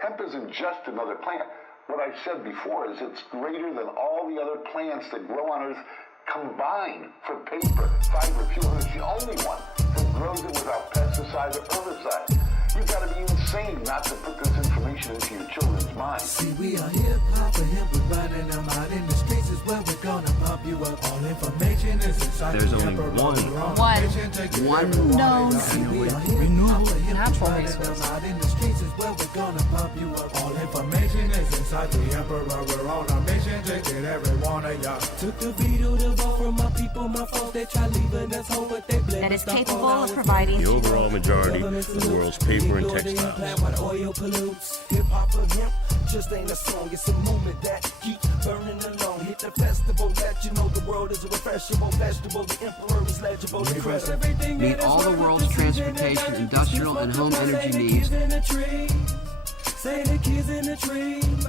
Hemp isn't just another plant. What I said before is it's greater than all the other plants that grow on Earth combined for paper, fiber, fuel. It's the only one that grows it without pesticide or herbicide. You've got to be insane not to put this information into your children's minds. See, we are hip-hop and hemp, we're running them out in the streets is where we're gonna pump you up. All information is inside. There's only one known renewable natural resource. Out in the streets is where we're gonna pump you up. All information is inside the emperor. We're on a mission to get every one of y'all. Took the video to vote from my people, my folks. They try leaving us home, but they blame that is capable of providing the overall majority of the world's paper and textiles. Oil pollutes. Hip-hop for hemp just ain't a song, it's a movement that keeps burning along. Hit the festival, let you know the world is a refreshable vegetable. The emperor is legible. Meet all the world's transportation, industrial, and home energy needs. Say the kids in the trees.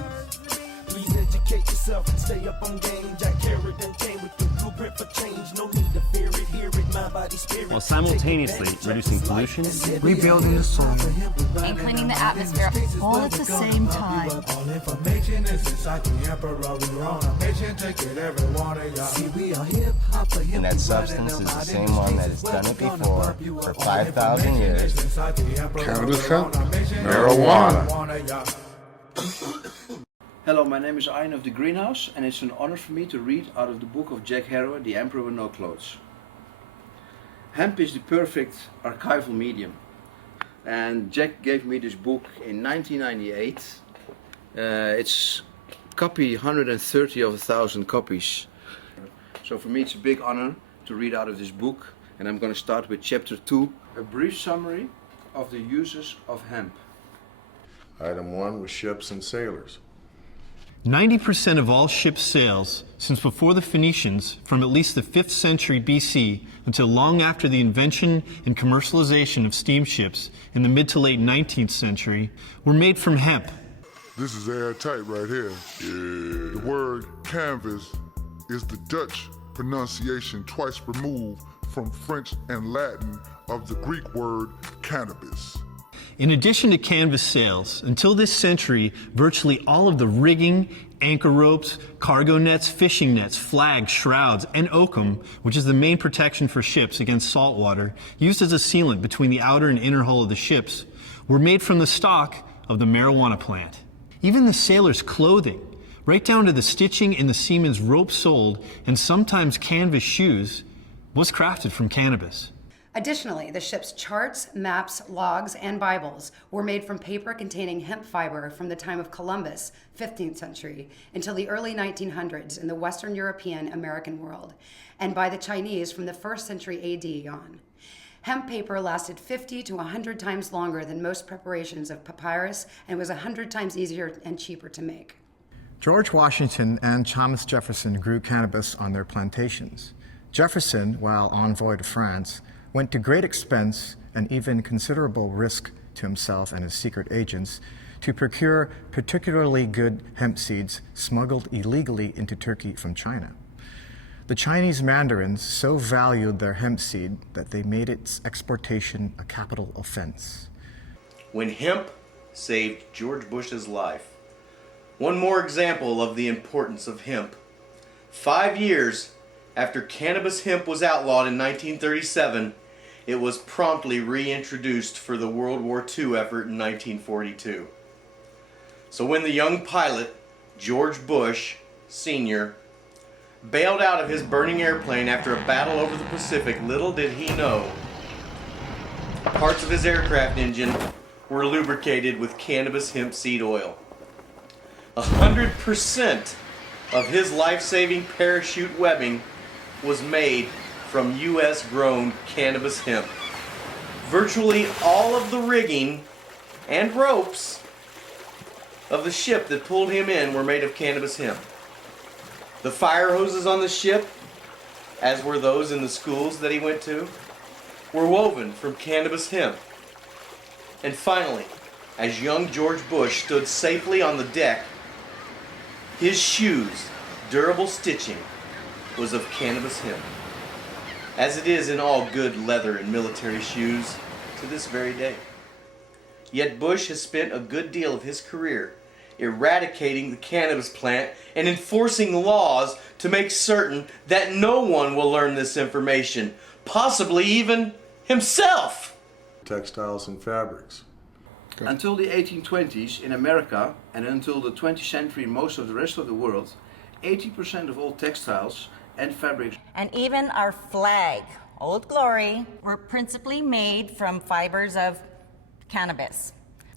Please educate yourself and stay up on game. Jack Carradine came with the blueprint for change. No need to fear it, hear it, mind, body, spirit. While simultaneously reducing pollution, rebuilding the soil, and cleaning the atmosphere all at the same time. All information is inside the emperor. We're on a mission to get every one of y'all. See, we are hip-hop. And that substance is the same one that has done it before for 5,000 years. Cannabis hemp, marijuana. Hello, my name is Ian of the Greenhouse, and it's an honor for me to read out of the book of Jack Harrow, The Emperor with No Clothes. Hemp is the perfect archival medium, and Jack gave me this book in 1998. It's copy 130 of 1,000 copies. So for me it's a big honor to read out of this book, and I'm going to start with chapter 2, a brief summary of the uses of hemp. Item 1 was ships and sailors. 90% of all ship sails since before the Phoenicians, from at least the 5th century BC until long after the invention and commercialization of steamships in the mid to late 19th century, were made from hemp. This is airtight right here. Yeah. The word canvas is the Dutch pronunciation twice removed from French and Latin of the Greek word cannabis. In addition to canvas sails, until this century, virtually all of the rigging, anchor ropes, cargo nets, fishing nets, flags, shrouds, and oakum, which is the main protection for ships against salt water, used as a sealant between the outer and inner hull of the ships, were made from the stalk of the marijuana plant. Even the sailors' clothing, right down to the stitching in the seamen's rope soled and sometimes canvas shoes, was crafted from cannabis. Additionally, the ship's charts, maps, logs, and Bibles were made from paper containing hemp fiber from the time of Columbus, 15th century, until the early 1900s in the Western European American world, and by the Chinese from the 1st century AD on. Hemp paper lasted 50 to 100 times longer than most preparations of papyrus and was 100 times easier and cheaper to make. George Washington and Thomas Jefferson grew cannabis on their plantations. Jefferson, while envoy to France, went to great expense and even considerable risk to himself and his secret agents to procure particularly good hemp seeds smuggled illegally into Turkey from China. The Chinese mandarins so valued their hemp seed that they made its exportation a capital offense. When hemp saved George Bush's life. One more example of the importance of hemp. 5 years after cannabis hemp was outlawed in 1937, it was promptly reintroduced for the World War II effort in 1942. So when the young pilot, George Bush, Sr., bailed out of his burning airplane after a battle over the Pacific, little did he know parts of his aircraft engine were lubricated with cannabis hemp seed oil. 100% of his life-saving parachute webbing was made from U.S. grown cannabis hemp. Virtually all of the rigging and ropes of the ship that pulled him in were made of cannabis hemp. The fire hoses on the ship, as were those in the schools that he went to, were woven from cannabis hemp. And finally, as young George Bush stood safely on the deck, his shoes, durable stitching, was of cannabis hemp, as it is in all good leather and military shoes to this very day. Yet Bush has spent a good deal of his career eradicating the cannabis plant and enforcing laws to make certain that no one will learn this information, possibly even himself. Textiles and fabrics. Until the 1820s in America and until the 20th century in most of the rest of the world, 80% of all textiles and fabrics and even our flag, Old Glory, were principally made from fibers of cannabis.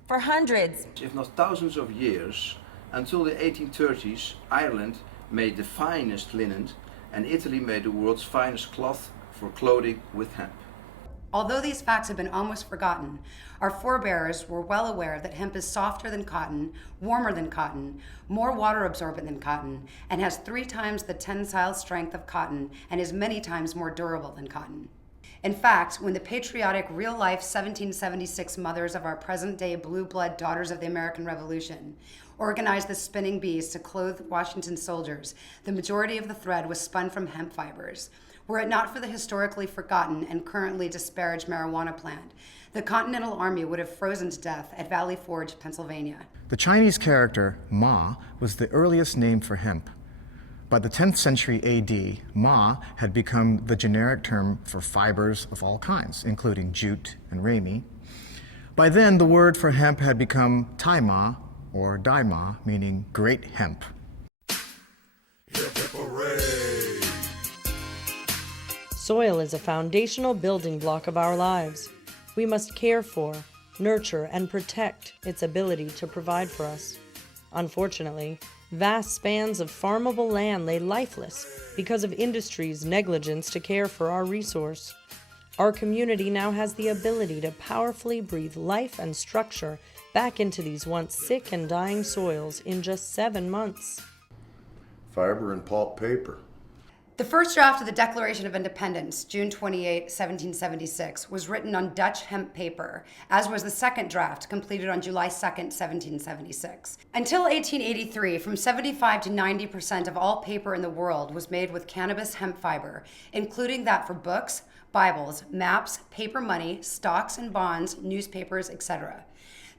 For hundreds, if not thousands of years, until the 1830s, Ireland made the finest linen and Italy made the world's finest cloth for clothing with hemp. Although these facts have been almost forgotten, our forebears were well aware that hemp is softer than cotton, warmer than cotton, more water absorbent than cotton, and has 3 times the tensile strength of cotton and is many times more durable than cotton. In fact, when the patriotic, real-life 1776 mothers of our present-day blue blood daughters of the American Revolution organized the spinning bees to clothe Washington soldiers, the majority of the thread was spun from hemp fibers. Were it not for the historically forgotten and currently disparaged marijuana plant, the Continental Army would have frozen to death at Valley Forge, Pennsylvania. The Chinese character ma was the earliest name for hemp. By the 10th century AD, ma had become the generic term for fibers of all kinds, including jute and ramie. By then, the word for hemp had become tai ma, or dai ma, meaning great hemp. Soil is a foundational building block of our lives. We must care for, nurture, and protect its ability to provide for us. Unfortunately, vast spans of farmable land lay lifeless because of industry's negligence to care for our resource. Our community now has the ability to powerfully breathe life and structure back into these once sick and dying soils in just 7 months. Fiber and pulp paper. The first draft of the Declaration of Independence, June 28, 1776, was written on Dutch hemp paper, as was the second draft, completed on July 2, 1776. Until 1883, from 75 to 90% of all paper in the world was made with cannabis hemp fiber, including that for books, Bibles, maps, paper money, stocks and bonds, newspapers, etc.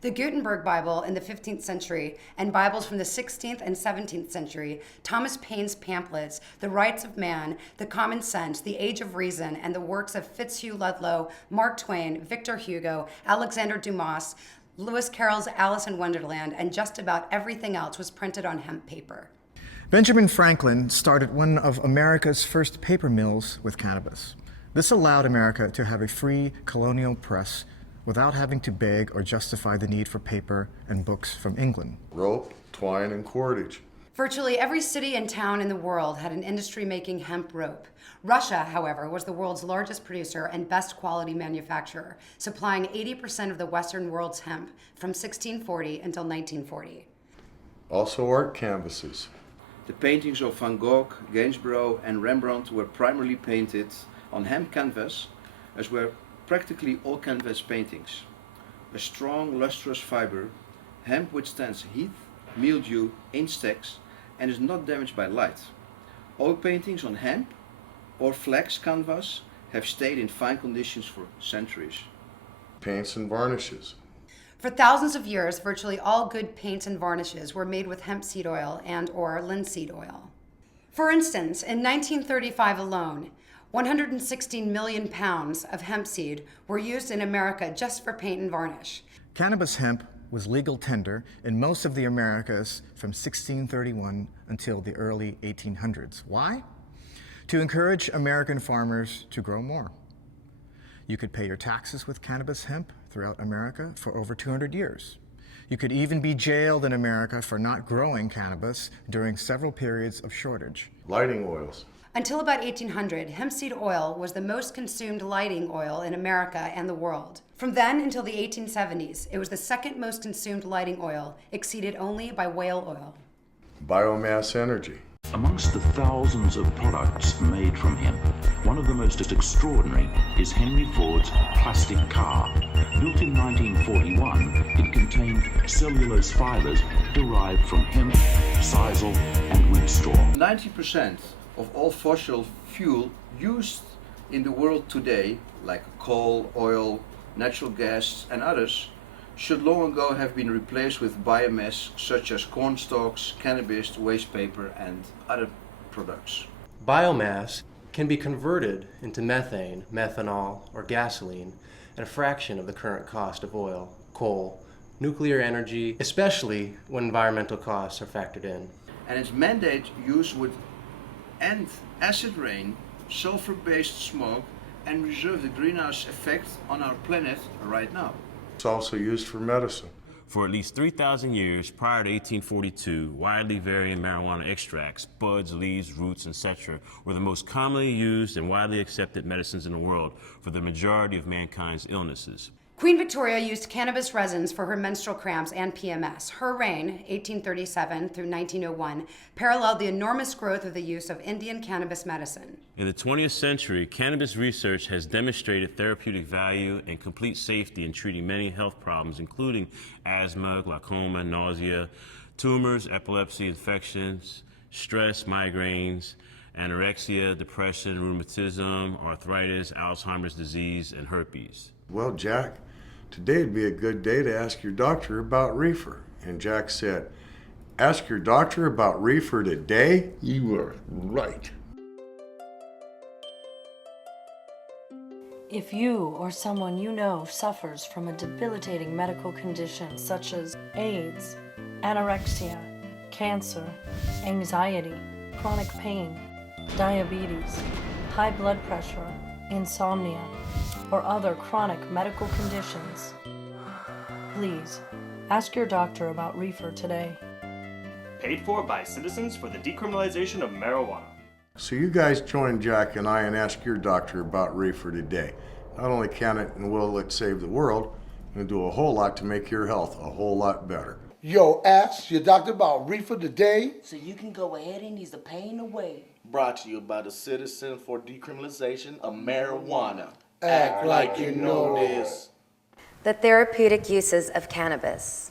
The Gutenberg Bible in the 15th century and Bibles from the 16th and 17th century, Thomas Paine's pamphlets, The Rights of Man, The Common Sense, The Age of Reason, and the works of Fitzhugh Ludlow, Mark Twain, Victor Hugo, Alexander Dumas, Lewis Carroll's Alice in Wonderland, and just about everything else was printed on hemp paper. Benjamin Franklin started one of America's first paper mills with cannabis. This allowed America to have a free colonial press without having to beg or justify the need for paper and books from England. Rope, twine, and cordage. Virtually every city and town in the world had an industry making hemp rope. Russia, however, was the world's largest producer and best quality manufacturer, supplying 80% of the Western world's hemp from 1640 until 1940. Also art canvases. The paintings of Van Gogh, Gainsborough, and Rembrandt were primarily painted on hemp canvas, as were practically all canvas paintings. A strong, lustrous fiber, hemp withstands heat, mildew, insects, and is not damaged by light. Oil paintings on hemp or flax canvas have stayed in fine conditions for centuries. Paints and varnishes. For thousands of years, virtually all good paints and varnishes were made with hemp seed oil and or linseed oil. For instance, in 1935 alone, 116 million pounds of hemp seed were used in America just for paint and varnish. Cannabis hemp was legal tender in most of the Americas from 1631 until the early 1800s. Why? To encourage American farmers to grow more. You could pay your taxes with cannabis hemp throughout America for over 200 years. You could even be jailed in America for not growing cannabis during several periods of shortage. Lighting oils. Until about 1800, hemp seed oil was the most consumed lighting oil in America and the world. From then until the 1870s, it was the second most consumed lighting oil, exceeded only by whale oil. Biomass energy. Amongst the thousands of products made from hemp, one of the most extraordinary is Henry Ford's plastic car. Built in 1941, it contained cellulose fibers derived from hemp, sisal, and wheat straw. 90% of all fossil fuel used in the world today, like coal, oil, natural gas, and others, should long ago have been replaced with biomass such as corn stalks, cannabis, waste paper, and other products. Biomass can be converted into methane, methanol, or gasoline at a fraction of the current cost of oil, coal, nuclear energy, especially when environmental costs are factored in. And its mandate use would end acid rain, sulfur-based smoke, and reserve the greenhouse effect on our planet right now. It's also used for medicine. For at least 3,000 years prior to 1842, widely varying marijuana extracts, buds, leaves, roots, etc., were the most commonly used and widely accepted medicines in the world for the majority of mankind's illnesses. Queen Victoria used cannabis resins for her menstrual cramps and PMS. Her reign, 1837 through 1901, paralleled the enormous growth of the use of Indian cannabis medicine. In the 20th century, cannabis research has demonstrated therapeutic value and complete safety in treating many health problems, including asthma, glaucoma, nausea, tumors, epilepsy, infections, stress, migraines, anorexia, depression, rheumatism, arthritis, Alzheimer's disease, and herpes. Well, Jack, today'd be a good day to ask your doctor about reefer. And Jack said, ask your doctor about reefer today? You were right. If you or someone you know suffers from a debilitating medical condition such as AIDS, anorexia, cancer, anxiety, chronic pain, diabetes, high blood pressure, insomnia, or other chronic medical conditions, please ask your doctor about reefer today. Paid for by Citizens for the Decriminalization of Marijuana. So you guys join Jack and I and ask your doctor about reefer today. Not only can it and will it save the world, it'll do a whole lot to make your health a whole lot better. Yo, ask your doctor about reefer today. So you can go ahead and ease the pain away. Brought to you by the Citizen for Decriminalization of Marijuana. Act like you know this. The therapeutic uses of cannabis.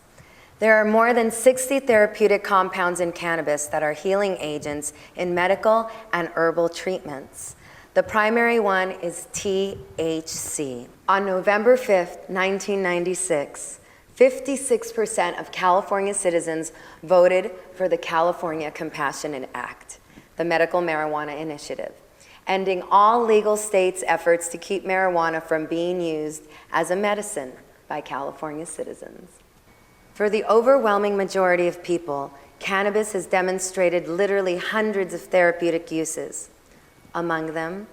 There are more than 60 therapeutic compounds in cannabis that are healing agents in medical and herbal treatments. The primary one is THC. On November 5th, 1996, 56% of California citizens voted for the California Compassionate Act, the Medical Marijuana Initiative, ending all legal states' efforts to keep marijuana from being used as a medicine by California citizens. For the overwhelming majority of people, cannabis has demonstrated literally hundreds of therapeutic uses. Among them,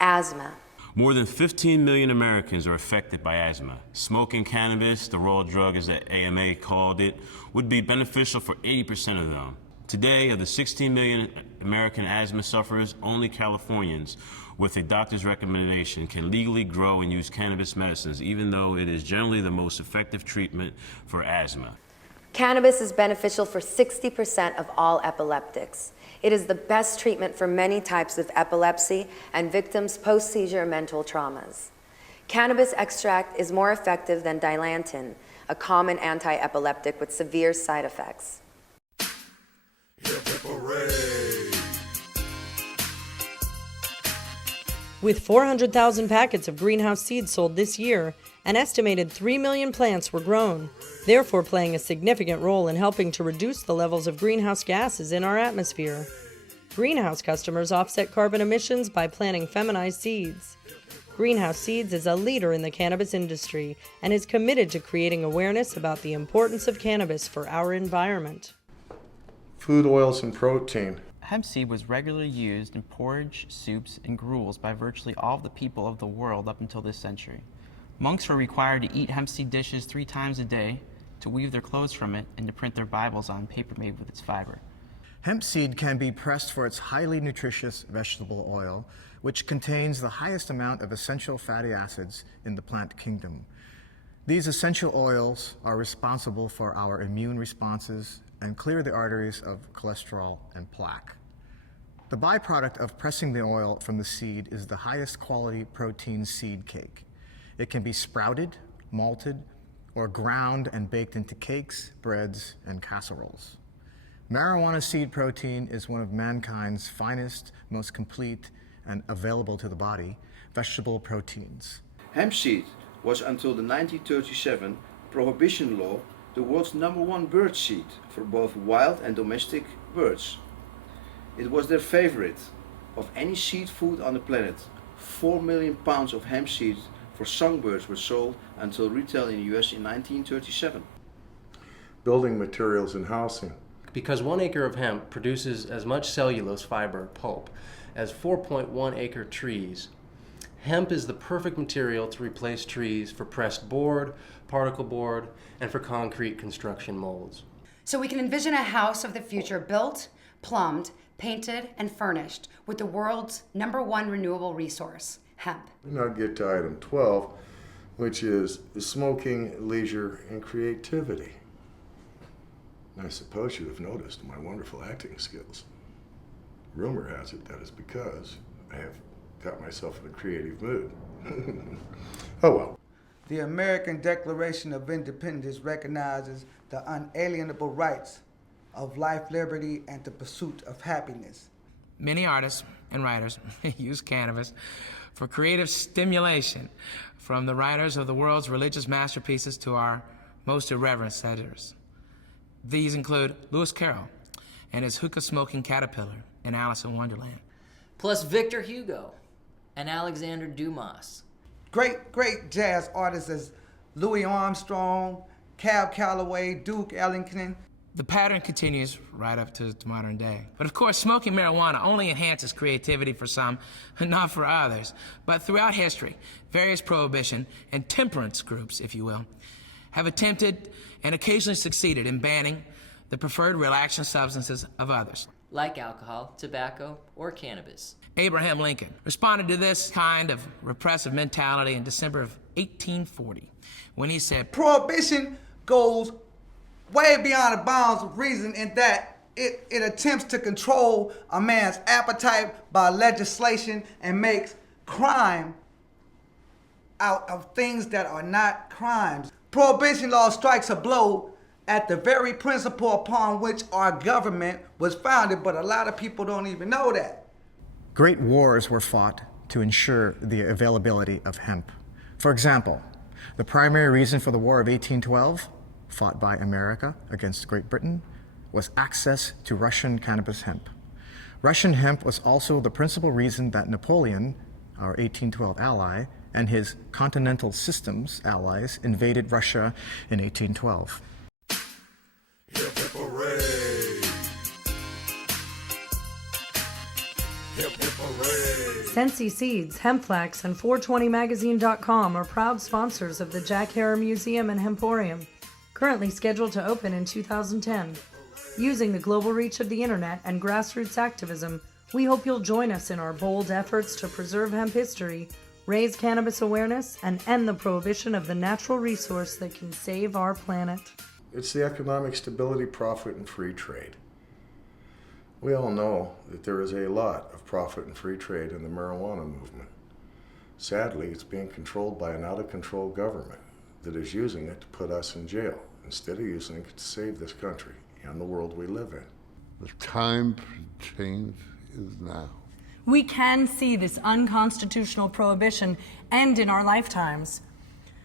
asthma. More than 15 million Americans are affected by asthma. Smoking cannabis, the raw drug as the AMA called it, would be beneficial for 80% of them. Today, of the 16 million American asthma sufferers, only Californians with a doctor's recommendation can legally grow and use cannabis medicines, even though it is generally the most effective treatment for asthma. Cannabis is beneficial for 60% of all epileptics. It is the best treatment for many types of epilepsy and victims' post-seizure mental traumas. Cannabis extract is more effective than Dilantin, a common anti-epileptic with severe side effects. With 400,000 packets of greenhouse seeds sold this year, an estimated 3 million plants were grown, therefore playing a significant role in helping to reduce the levels of greenhouse gases in our atmosphere. Greenhouse customers offset carbon emissions by planting feminized seeds. Greenhouse Seeds is a leader in the cannabis industry and is committed to creating awareness about the importance of cannabis for our environment. Food oils and protein. Hemp seed was regularly used in porridge, soups, and gruels by virtually all of the people of the world up until this century. Monks were required to eat hemp seed dishes 3 times a day, to weave their clothes from it, and to print their Bibles on paper made with its fiber. Hemp seed can be pressed for its highly nutritious vegetable oil, which contains the highest amount of essential fatty acids in the plant kingdom. These essential oils are responsible for our immune responses and clear the arteries of cholesterol and plaque. The byproduct of pressing the oil from the seed is the highest quality protein seed cake. It can be sprouted, malted, or ground and baked into cakes, breads, and casseroles. Marijuana seed protein is one of mankind's finest, most complete, and available to the body vegetable proteins. Hemp seed was until the 1937 prohibition law the world's #1 bird seed for both wild and domestic birds. It was their favorite of any seed food on the planet. 4 million pounds of hemp seeds for songbirds were sold until retail in the US in 1937. Building materials and housing. Because 1 acre of hemp produces as much cellulose fiber pulp as 4.1 acre trees, hemp is the perfect material to replace trees for pressed board, particle board, and for concrete construction molds. So we can envision a house of the future built, plumbed, painted, and furnished with the world's #1 renewable resource, hemp. We now get to item 12, which is smoking, leisure, and creativity. I suppose you have noticed my wonderful acting skills. Rumor has it that is because I have got myself in a creative mood. Oh well. The American Declaration of Independence recognizes the unalienable rights of life, liberty, and the pursuit of happiness. Many artists and writers use cannabis for creative stimulation, from the writers of the world's religious masterpieces to our most irreverent satirists. These include Lewis Carroll and his hookah-smoking caterpillar in Alice in Wonderland. Plus Victor Hugo and Alexander Dumas. Great jazz artists as Louis Armstrong, Cab Calloway, Duke Ellington. The pattern continues right up to modern day. But of course, smoking marijuana only enhances creativity for some, not for others. But throughout history, various prohibition and temperance groups, if you will, have attempted and occasionally succeeded in banning the preferred relaxant substances of others. Like alcohol, tobacco, or cannabis. Abraham Lincoln responded to this kind of repressive mentality in December of 1840 when he said, "Prohibition goes way beyond the bounds of reason in that it attempts to control a man's appetite by legislation and makes crime out of things that are not crimes. Prohibition law strikes a blow at the very principle upon which our government was founded, but a lot of people don't even know that." Great wars were fought to ensure the availability of hemp. For example, the primary reason for the War of 1812, fought by America against Great Britain, was access to Russian cannabis hemp. Russian hemp was also the principal reason that Napoleon, our 1812 ally, and his Continental Systems allies invaded Russia in 1812. Hip hip hooray! Hip hip hooray! Sensi Seeds, Hempflax, and 420magazine.com are proud sponsors of the Jack Herer Museum and Hemporium, currently scheduled to open in 2010. Using the global reach of the internet and grassroots activism, we hope you'll join us in our bold efforts to preserve hemp history, raise cannabis awareness, and end the prohibition of the natural resource that can save our planet. It's the economic stability, profit, and free trade. We all know that there is a lot of profit and free trade in the marijuana movement. Sadly, it's being controlled by an out-of-control government that is using it to put us in jail instead of using it to save this country and the world we live in. The time for change is now. We can see this unconstitutional prohibition end in our lifetimes.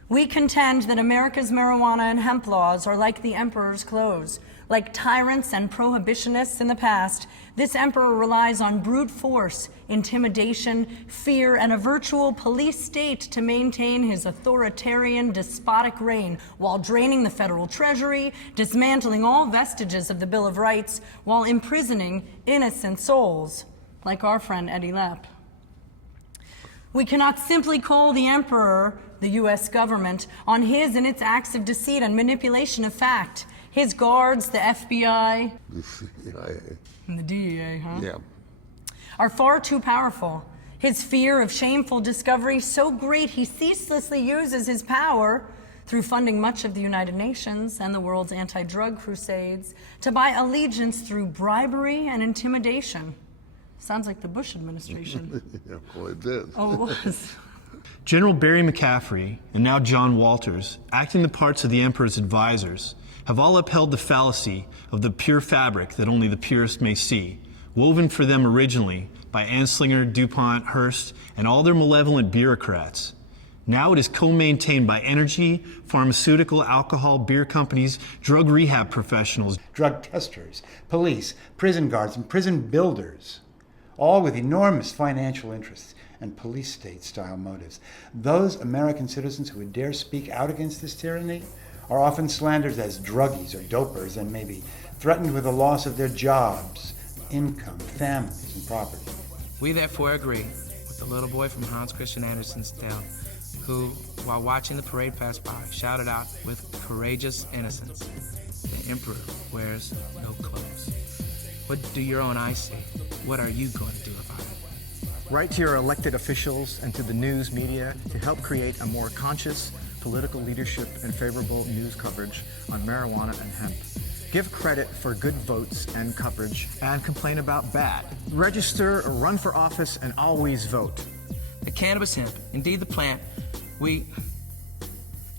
We contend that America's marijuana and hemp laws are like the emperor's clothes. Like tyrants and prohibitionists in the past, this emperor relies on brute force, intimidation, fear, and a virtual police state to maintain his authoritarian, despotic reign, while draining the federal treasury, dismantling all vestiges of the Bill of Rights, while imprisoning innocent souls, like our friend Eddie Lepp. We cannot simply call the emperor, the U.S. government, on his and its acts of deceit and manipulation of fact. His guards, the FBI, The CIA. and the DEA, huh? Yeah. Are far too powerful. His fear of shameful discovery so great he ceaselessly uses his power through funding much of the United Nations and the world's anti-drug crusades to buy allegiance through bribery and intimidation. Sounds like the Bush administration. Yeah, well, it did. Oh, it was. General Barry McCaffrey and now John Walters, acting the parts of the emperor's advisors, have all upheld the fallacy of the pure fabric that only the purest may see, woven for them originally by Anslinger, DuPont, Hearst, and all their malevolent bureaucrats. Now it is co-maintained by energy, pharmaceutical, alcohol, beer companies, drug rehab professionals, drug testers, police, prison guards, and prison builders, all with enormous financial interests and police state-style motives. Those American citizens who would dare speak out against this tyranny are often slandered as druggies or dopers and may be threatened with the loss of their jobs, income, families, and property. We therefore agree with the little boy from Hans Christian Andersen's tale, who, while watching the parade pass by, shouted out with courageous innocence, "The emperor wears no clothes." What do your own eyes see? What are you going to do about it? Write to your elected officials and to the news media to help create a more conscious political leadership and favorable news coverage on marijuana and hemp. Give credit for good votes and coverage and complain about bad. Register or run for office and always vote. The cannabis hemp, indeed the plant, we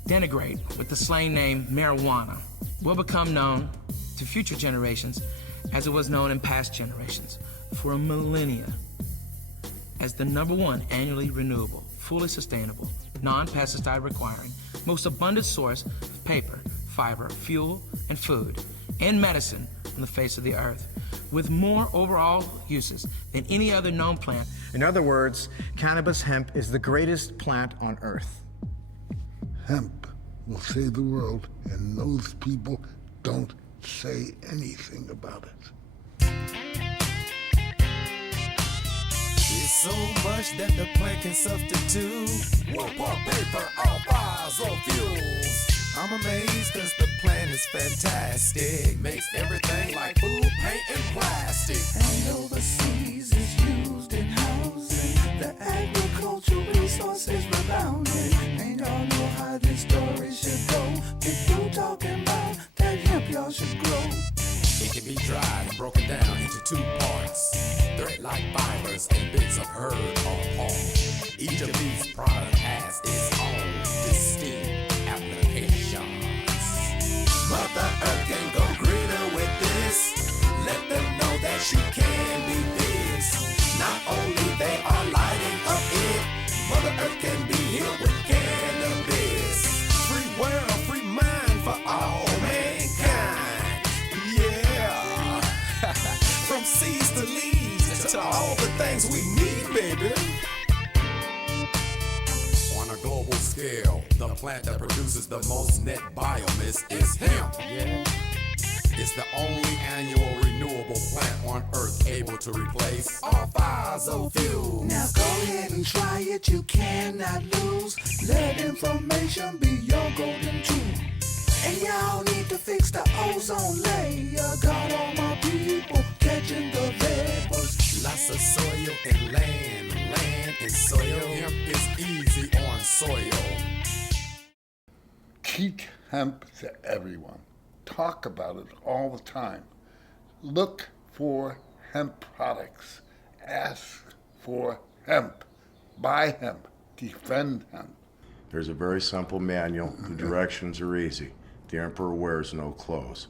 denigrate with the slang name marijuana, will become known to future generations as it was known in past generations for a millennia as the #1 annually renewable, fully sustainable, non-pesticide requiring, most abundant source of paper, fiber, fuel, and food, and medicine on the face of the earth, with more overall uses than any other known plant. In other words, cannabis hemp is the greatest plant on earth. Hemp will save the world, and those people don't say anything about it. It's so much that the plant can substitute. Wood, paper, all fossil fuels. I'm amazed cause the plant is fantastic. Makes everything like food, paint, and plastic. And overseas is used in housing. The agricultural resource is rebounding. And y'all know how this story should go. People talking about that hemp y'all should grow. It can be dried and broken down into 2 parts. Thread-like fibers and bits of herd or horn. Each of these products has its own distinct applications. Mother Earth can go greener with this. Let them know that she can be fixed. Not only they are lighting up it, Mother Earth can be healed with cannabis. Free world, free mind for all mankind. Yeah. From seeds to leaves to all the things we need, baby. On a global scale, the plant that produces the most net biomass is hemp. Yeah. It's the only annual renewable plant on Earth able to replace all fossil fuels. Now go ahead and try it, you cannot lose. Let information be your golden tool. And y'all need to fix the ozone layer. Got all my people catching the vapors. Lots of soil and land and soil. Hemp is easy on soil. Teach hemp to everyone. Talk about it all the time. Look for hemp products. Ask for hemp. Buy hemp. Defend hemp. There's a very simple manual. The directions are easy. The emperor wears no clothes.